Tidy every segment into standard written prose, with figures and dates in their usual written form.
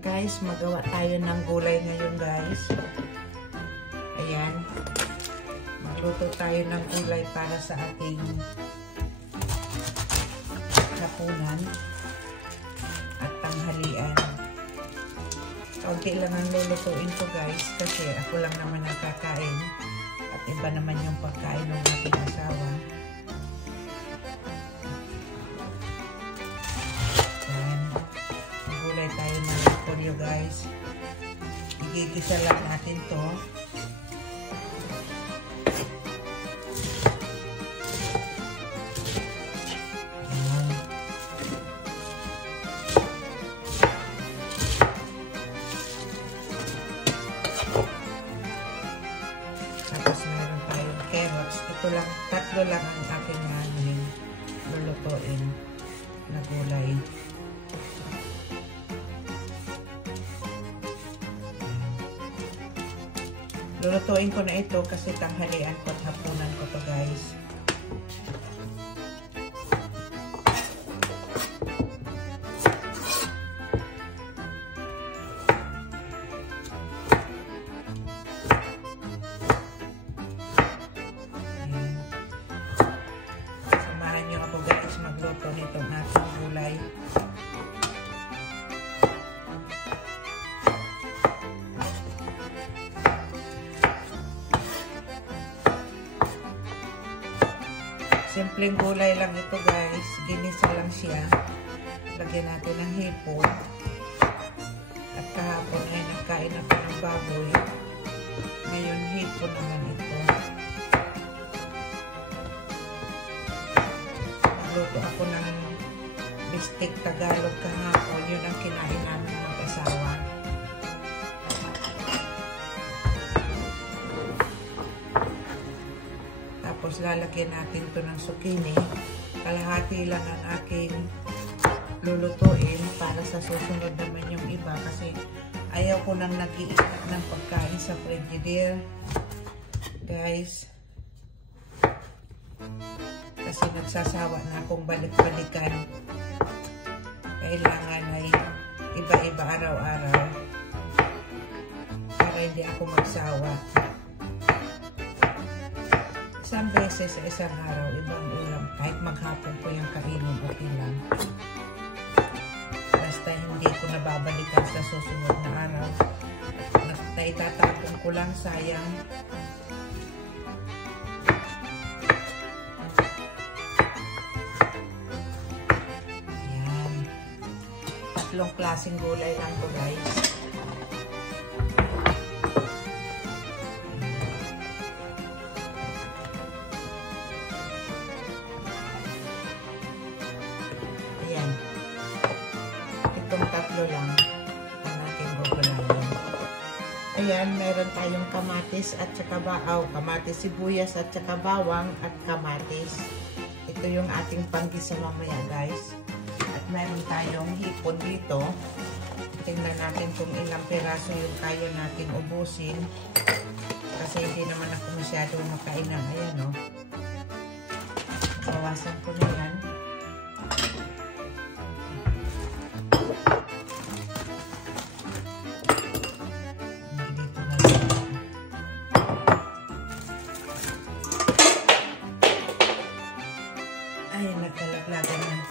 Guys, magawa tayo ng gulay ngayon guys. Ayan. Magluto tayo ng gulay para sa ating hapunan at tanghalian. Kaunti lang ang lulutuin ko guys kasi ako lang naman ang kakain at iba naman yung pagkain ng ating asawa. Tayo ng repolyo guys. Igigisa lang natin to. Ayan. Tapos meron tayong carrots. Ito lang, tatlo lang ang aking lulutuin na gulay. Lulutuin ko na ito kasi tanghalian ko at hapunan ko to guys. Ayan. Samahan nyo ako guys magluto nitong ating gulay. Simpleng gulay lang ito guys. Ginisa lang siya. Lagyan natin ng hipon. At kahapon ay nagkain ako ng baboy. Ngayon hipon naman ito. Nagluto ako ng bistik Tagalog kahapon. Yun ang kinain namin mag-asawa. Tapos lalagyan natin to ng zucchini. Kalahati lang ang aking lulutuin para sa susunod naman yung iba kasi ayaw ko nang nag-iisip ng pagkain sa frigidaire guys. Kasi nagsasawa na akong balik-balikan. Kailangan ay iba-iba araw-araw para hindi ako magsawa. Isang beses sa isang araw, ibang ulam. Kahit maghapon ko yung kainin, okay lang. Basta hindi ko nababalikan sa susunod na araw. Naitatapon ko lang, sayang. Ayan. Tatlong klaseng gulay lang to guys. Tatlo lang ang ating gugulayan. Ayan, meron tayong kamatis at saka kamatis, sibuyas at saka bawang at kamatis. Ito yung ating panggisa mamaya guys. At meron tayong hipon dito. Tingnan natin kung ilang piraso yung kaya natin ubusin. Kasi hindi naman ako masyadong makainan. Ayan o. Bawasan ko na yan. Ay, nagkalaglagan na.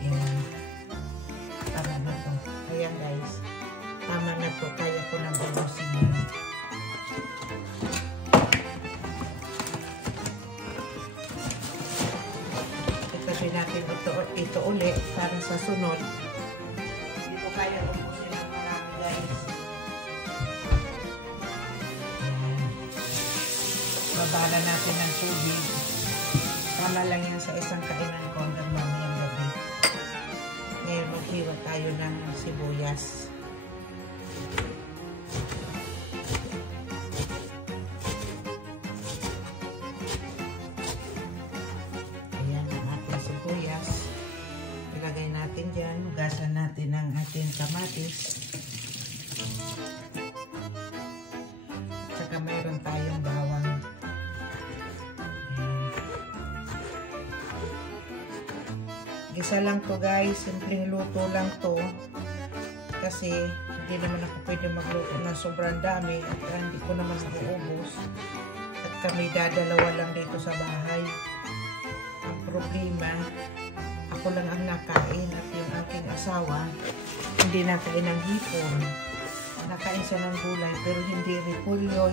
Ayan. Tama na to. Ayan guys. Tama na to. Kaya ko nang ubusin yan. Itasin natin ito ulit para sa sunod. Hindi ko kaya ubusin ang marami guys. Ayan. Babala natin ng tubig. Tama lang yan sa isang kainan ko hanggang mamayang gabi. Ngayon maghiwa tayo ng sibuyas. Ayan ang ating sibuyas. Ilagay natin dyan. Hugasan natin ang ating kamatis. Saka mayroon tayong bawang. Isa lang to guys, simpleng luto lang to. Kasi hindi naman ako pwede magluto ng sobrang dami at hindi ko naman nauubos. At kami dadalawa lang dito sa bahay. Ang problema, ako lang ang nakain at yung aking asawa hindi nakain ng hipon. Nakain siya ng gulay pero hindi repolyo,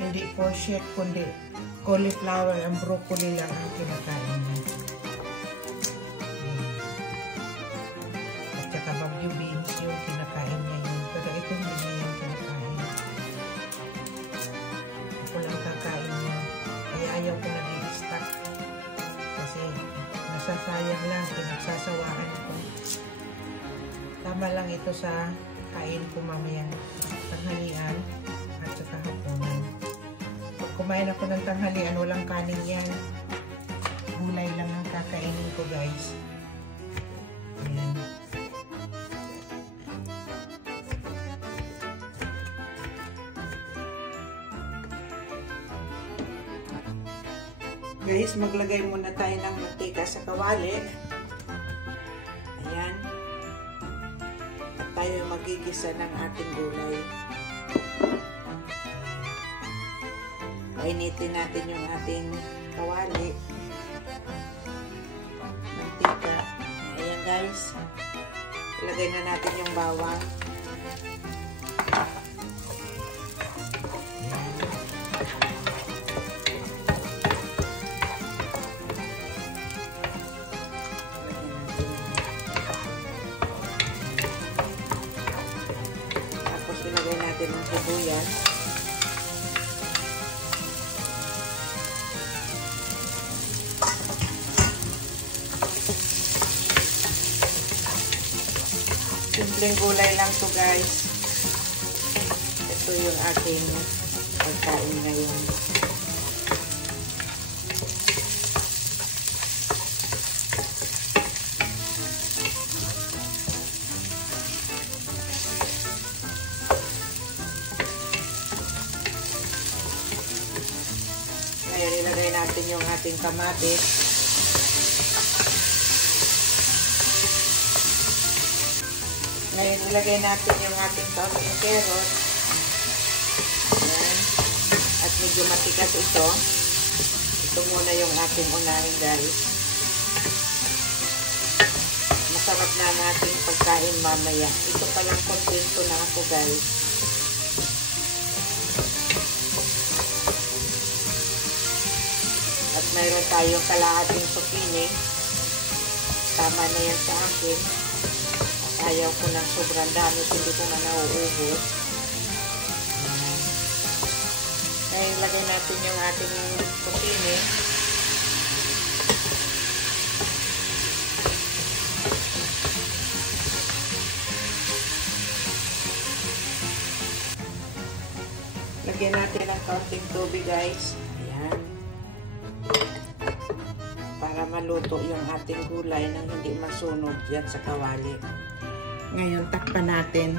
hindi courgette, kundi cauliflower and broccoli lang ang kinakain niya. At saka bagyo beans yung kinakain niya yun. Pero ito hindi niya yung kinakain. Ako lang kakain niya. Kaya ayaw ko nag-i-stack. Kasi nasasayang lang, pinagsasawaan ko. Tama lang ito sa kain ko mamaya. Tanghalian at saka hapunan. Pag kumain ako ng tanghalian, walang kanin yan. Gulay lang ang kakainin ko guys. Ayan. Guys, maglagay muna tayo ng mantika sa kawali. Ayan. At tayo magigisa ng ating gulay. Painitin natin yung ating kawali. Mantika. Ayan guys. Ilagay na natin yung bawang. Ilagay natin ang sibuyas. Simpleng gulay lang to guys. Ito yung ating pagkain ngayon. Ngayon, ilagay natin yung ating kamatis. Ngayon, ilagay natin yung ating kaunting carrot. Ayan. At medyo matigas ito. Ito muna yung ating unahin guys. Masarap na ang ating pagkain mamaya. Ito palang kontento na ako guys. At mayroon tayong kalahating zucchini. Tama na yan sa akin. At ayaw ko ng sobrang dami. Hindi ko na nauubos. Ngayon, lagay natin yung ating zucchini. Lagyan natin ng kaunting tubig guys. Ayan. Para maluto yung ating gulay nang hindi masunog yan sa kawali. Ngayon, takpan natin.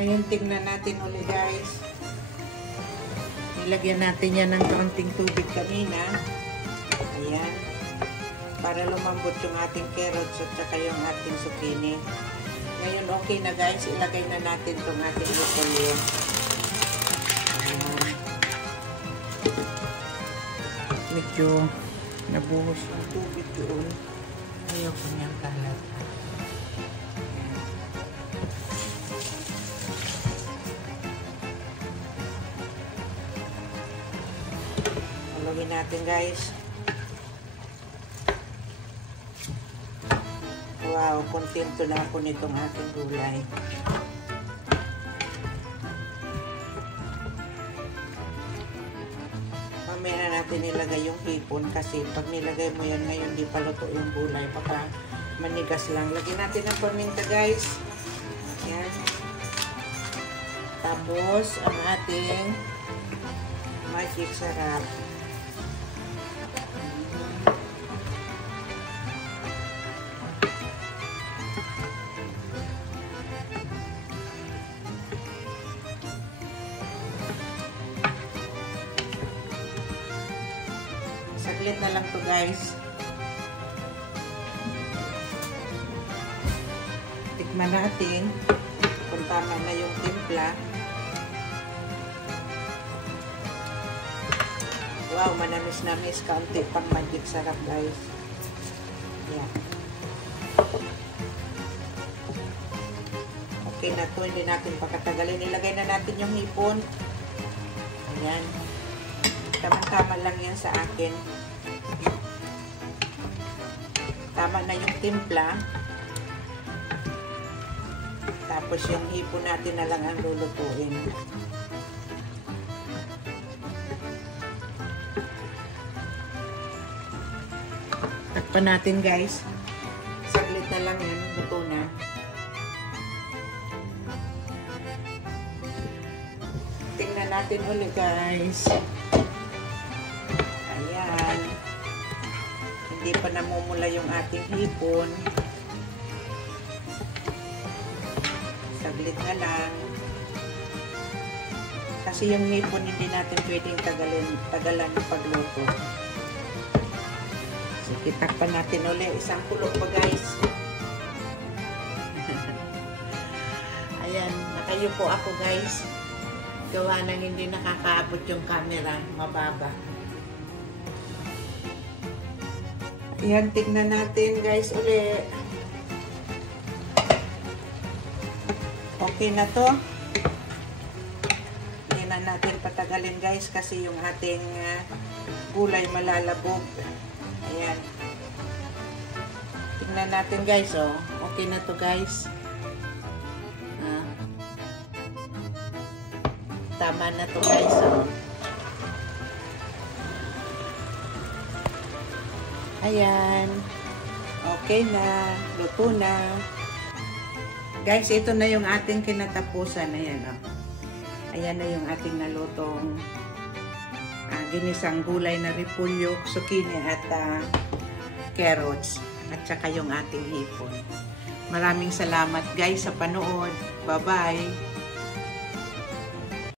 Ngayon, tingnan natin ulit guys. Nilagyan natin yan ng kaunting tubig kanina. Ayan. Para lumambot yung ating carrots at saka yung ating zucchini. Ngayon, okay na guys. Ilagay na natin itong ating repolyo. Ayan. Medyo nabuhos yung tubig doon. Ayaw ko niyang kalat. Halugin natin guys. Wow, kontento na ako nitong ating gulay. Mamaya na natin nilagay yung hipon kasi pag nilagay mo yan ngayon di pa luto yung gulay. Baka manigas lang. Lagyan natin ng paminta guys. Yan. Tapos, ang ating magic sarap. Saglit na lang to guys. Tikman natin kung tama na yung timpla. Wow, manamis-namis. Kaunti pang magic sarap guys. Yan. Okay na to. Hindi natin pakatagalin. Ilagay na natin yung hipon. Ayan. Tama-tama lang yan sa akin. Tama na yung timpla. Tapos yung hipon natin na lang ang lulutuin. Takpan natin guys. Saglit na lang yan. Luto na. Tingnan natin ulit guys. Ayan. Hindi pa namumula yung ating hipon. Saglit na lang. Kasi yung hipon hindi natin pwedeng tagalan yung pagluto. Sige, takpan natin ulit. Isang kulog pa guys. Ayan, nakayupo ako guys. Gawa nang hindi nakakaabot yung camera. Mababa. Ayan, tignan natin guys ulit. Okay na to. Hindi na natin patagalin guys kasi yung ating gulay malalabog. Ayan. Tignan natin guys, oh. Okay na to guys. Tama na to guys, oh. Ayan. Okay na. Luto na. Guys, ito na yung ating kinatapusan. Ayan, oh. Ayan na yung ating nalutong ginisang gulay na repolyo, zucchini at carrots. At saka yung ating hipon. Maraming salamat guys sa panood. Bye-bye!